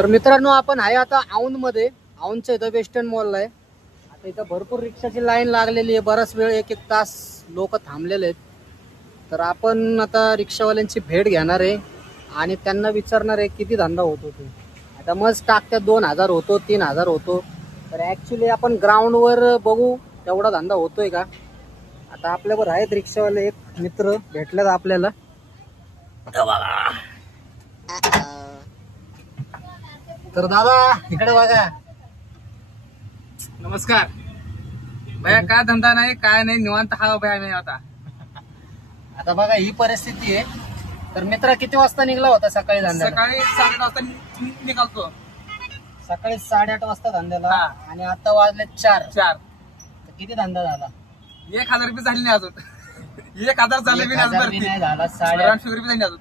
तर मित्रांनो आपण आहे आता औंधमध्ये, औंधच्या इथं वेस्टर्न मॉलला आहे. आता इथं भरपूर रिक्षाची लाईन लागलेली आहे, बराच वेळ एक तास लोक थांबलेले आहेत. तर आपण आता रिक्षावाल्यांची भेट घेणार आहे आणि त्यांना विचारणार आहे किती धंदा होतो ते. आता मस्त टाकत्यात 2000 होतो, 3000 होतो. तर ऍक्च्युली आपण ग्राउंडवर बघू तेवढा धंदा होतोय का. आता आपल्यावर आहेत रिक्षावाले, एक मित्र भेटलेत आपल्याला. तर दादा इकडे बघा. नमस्कार भैया, काय धंदा नाही काय नाही, निवांत हा भैया मी आता. आता बघा ही परिस्थिती आहे. तर मित्र किती वाजता निघला होता सकाळी धंद्याला? सकाळी 8:30 वाजता निघालतो. सकाळी 8:30 वाजता धंद्याला हा. आणि आता वाजले 4. तर किती धंदा झाला? 1000 रुपये झाले नाही अजून. 1000 झाले बी 1000 बी नाही झाला. 8:30 रुपये झाले अजून.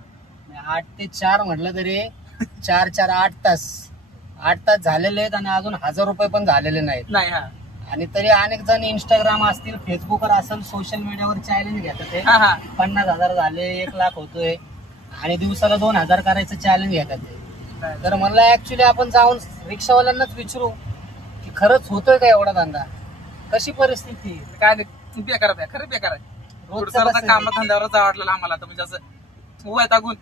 8 ते 4 म्हटलं तरी 4 8 तास. 8 तास झालेले आहेत आणि अजून 1000 रुपये पण झालेले नाहीत. नाही हा आणि तरी अनेक जण इंस्टाग्राम असतील, फेसबुकवर असेल, सोशल मीडियावर चॅलेंज घेतात ते. हा हा 50,000 झाले, 1 लाख होतोय आणि दिवसाला 2000 करायचं चॅलेंज घेतात ते. तर म्हणलं ऍक्च्युली आपण जाऊन रिक्षावाल्यांनाच विचारू की खरंच होतोय का एवढा धंदा, कशी परिस्थिती. काय नाही, बेकार आहे, खरं बेकार आहे. रोजचं कसं आहे? कामात धंद्यावर वाटलं आम्हाला तर म्हणजे असं वैतागून.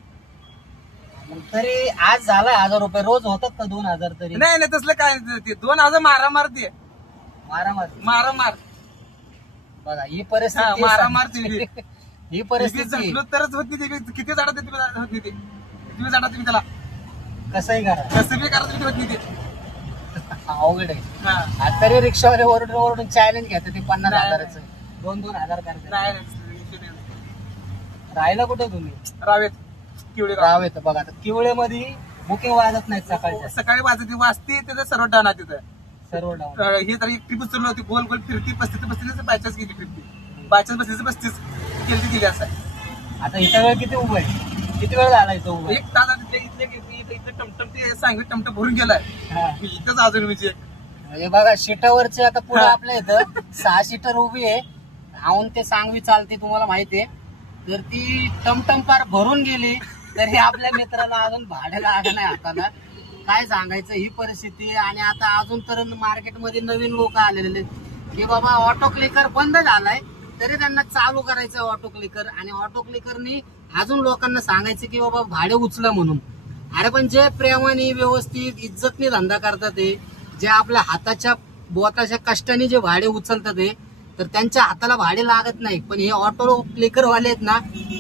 मग तरी आज झाला 1000 रुपये, रोज होतात का 2000 तरी? नाही नाही तसलं काय नाही. ते 2000 मारामार ते मारामार. बघा ही परिस्थिती, मारामार ही परिस्थिती जंगलो तरच होत नाही. ते किती झाडा होत नाही ते. तुम्ही झाडा तुम्ही त्याला कसंही करा, कसं बी करा तुम्ही होत नाही ते. अवघड आहे. हा. आज तरी रिक्षावाले ओरडून चॅलेंज घेतात ते 50,000चं. 2,000 करतात. नाही राहिला कुठे तुम्ही? रावेत किवडे राव येतं बघा. आता किवळेमध्ये बुकिंग वाजत नाहीत सकाळच्या, सकाळी वाजते त्याचं सर्व डाना तिथं. सर्व डाऊन. हे तर एक ट्रिप उचलली होती, गोल गोल फिरती 35 बायचान्स गेली ट्रिप. बायचान्स 35 गेली असं. आता इथं वेळ किती उभं आहे? किती वेळ झाला इथं उभं? 1 तास इथलं टमटम ते सांगितलं टमटम भरून गेलाय. हा. इथंच अजून म्हणजे बघा सीटावरचे आता पुढे आपल्या इथं 6 सीटर उभी आहे. आऊन ते सांगवी चालते तुम्हाला माहितीये. तर ती टमटम पार भरून गेली तरी आपल्या मित्राला अजून भाड्याला आलं नाही हाताला. काय सांगायचं ही परिस्थिती. आणि आता अजून तर मार्केटमध्ये नवीन लोक आलेले की बाबा ऑटो क्लिकर बंद झालाय तरी त्यांना चालू करायचं ऑटो क्लिकर. आणि ऑटो क्लिकरनी अजून लोकांना सांगायचं की बाबा भाडे उचला म्हणून. अरे पण जे प्रेमाने व्यवस्थित इज्जतने धंदा करतात, जे आपल्या हाताच्या बोटाच्या कष्टाने जे भाडे उचलतात तर त्यांच्या हाताला भाडे लागत नाही. पण हे ऑटो क्लिकर वाले आहेत ना,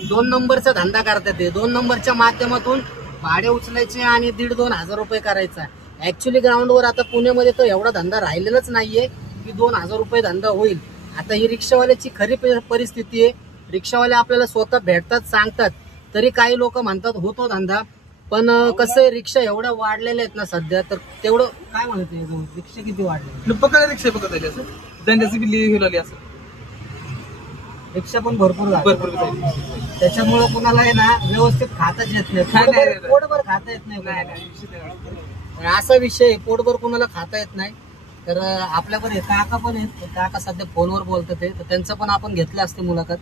2 नंबरचा धंदा करतात. 2 नंबरच्या माध्यमातून भाडे उचलायचे आणि 1,500-2,000 रुपये करायचा. ऍक्च्युली ग्राउंडवर आता पुण्यामध्ये तर एवढा धंदा राहिलेलाच नाहीये की 2,000 रुपये धंदा होईल. आता ही रिक्षावाल्याची खरी परिस्थिती आहे. रिक्षावाले आपल्याला स्वतः भेटतात, सांगतात, तरी काही लोक म्हणतात होतो धंदा. पण कसं आहे, रिक्षा एवढ्या वाढलेल्या आहेत ना सध्या, तर तेवढं काय म्हणते रिक्षा किती वाढले. पकडा रिक्षा बघत आहे असं दंड्याची बिल्ली घेऊन आली असं. रिक्षा पण भरपूर भरपूर त्याच्यामुळे कुणाला आहे ना व्यवस्थित खाताच येत नाही. पोटभर खाता येत नाही. असा विषय आहे, पोटभर कुणाला खाता येत नाही. तर आपल्याकडे काका पण आहेत. काका सध्या फोनवर बोलतात तर त्यांचं पण आपण घेतलं असते मुलाखत.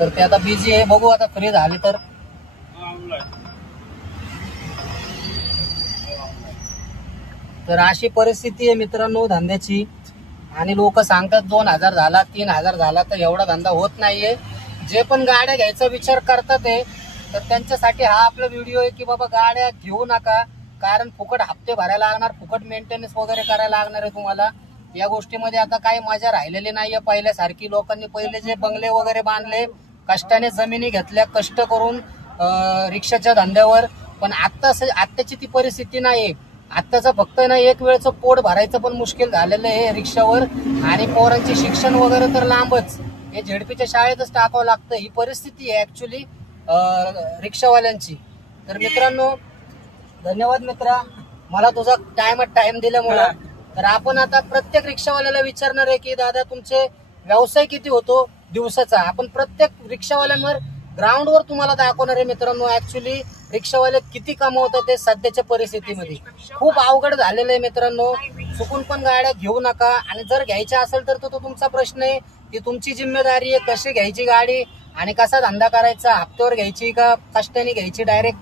तर ते आता बिझी आहे, बघू आता फ्री झाले तर. तर अशी परिस्थिती आहे मित्रांनो धंद्याची. आणि लोक सांगतात 2,000 झाला, 3,000 झाला, तर एवढा धंदा होत नाहीये. जे पण गाड्या घ्यायचा विचार करतात तर त्यांच्यासाठी हा आपला व्हिडिओ आहे की बाबा गाड्या घेऊ नका. कारण फुकट हप्ते भरायला लागणार, फुकट मेंटेनन्स वगैरे करायला लागणार आहे तुम्हाला. या गोष्टीमध्ये आता काही मजा राहिलेली नाहीये पहिल्यासारखी. लोकांनी पहिले जे बंगले वगैरे बांधले, कष्टाने जमिनी घेतल्या, कष्ट करून रिक्षाच्या धंद्यावर. पण आत्ताची ती परिस्थिती नाही. आत्ताचं फक्त ना एक वेळचं पोट भरायचं पण मुश्किल झालेलं आहे रिक्षावर. आणि पोरांचे शिक्षण वगैरे तर लांबच, हे झेडपीच्या शाळेतच टाकावं लागतं. ही परिस्थिती आहे ऍक्च्युली रिक्षावाल्यांची. तर मित्रांनो धन्यवाद मित्रा, मला तुझा टाइम दिल्यामुळे. तर आपण आता प्रत्येक रिक्षावाल्याला विचारणार आहे की दादा तुमचे व्यवसाय किती होतो दिवसाचा. आपण प्रत्येक रिक्षावाल्यांवर ग्राउंडवर तुम्हाला दाखवणार आहे मित्रांनो. ऍक्च्युली रिक्षावाले किती कमवतात ते सध्याच्या परिस्थितीमध्ये. खूप अवघड झालेलं आहे मित्रांनो. चुकून पण गाड्या घेऊ नका. आणि जर घ्यायच्या असेल तर तो तुमचा प्रश्न आहे, ती तुमची जिम्मेदारी आहे. कशी घ्यायची गाडी आणि कसा धंदा करायचा, हप्त्यावर घ्यायची का कष्टाने घ्यायची डायरेक्ट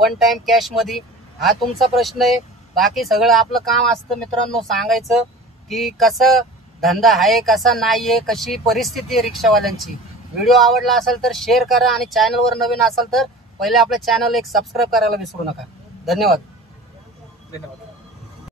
1 टाइम कॅश मध्ये. हा तुमचा प्रश्न आहे. बाकी सगळं आपलं काम असतं मित्रांनो सांगायचं की कसं धंदा आहे कसा नाहीये, कशी परिस्थिती आहे रिक्षावाल्यांची. व्हिडिओ आवडला असेल तर शेअर करा आणि चॅनलवर नवीन असाल तर पहिले आपल्या चॅनल एक सबस्क्राईब करायला विसरू नका. धन्यवाद. धन्यवाद.